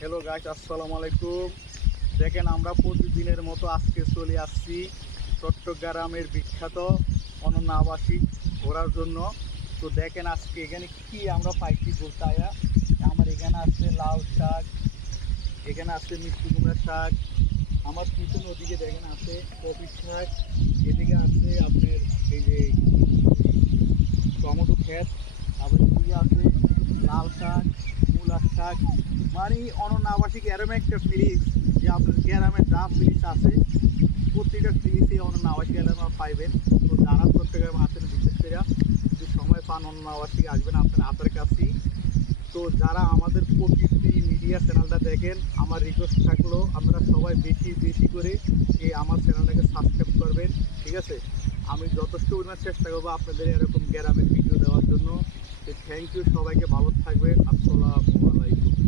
Hello guys, আসসালামু আলাইকুম। দেখেন, আমরা প্রতিদিনের মতো আজকে চলে আসছি চট্টগ্রামের বিখ্যাত অনন্য আবাসিক ঘোরার জন্য। তো দেখেন আজকে এখানে কি আমরা পাইছি ঘুরতে আয়া। আমার এখানে আছে লাল শাক, এখানে আছে মিষ্টি কুমড়া শাক, আমার পিছন ওদিকে দেখেন আছে কপি শাক, এদিকে আছে আপনার এই যে টমেটো ক্ষেত, আবার এদিকে আছে লাল শাক, মূলার শাক। মানে অনন্য আবাসিক এরম একটা ফিলিংস যে আপনার গ্রামের যা ফিলিংস আছে প্রত্যেকটা ফিলিংসই অনন্য আবাসিক এলাকা পাইবেন। তো যারা চট্টগ্রামে আছেন বিশেষ করে যদি সময় পান অনন্য আবাসিক আসবেন আপনার হাতের কাছেই। তো যারা আমাদের প্রকৃতি মিডিয়া চ্যানেলটা দেখেন, আমার রিকোয়েস্ট থাকলো আপনারা সবাই বেশি বেশি করে এই আমার চ্যানেলটাকে সাবস্ক্রাইব করবেন, ঠিক আছে? আমি যথেষ্ট পরিমাণ চেষ্টা করবো আপনাদের এরকম গ্রামের ভিডিও দেওয়ার জন্য। তো থ্যাংক ইউ, সবাইকে ভালো থাকবেন। আসসালামু আলাইকুম।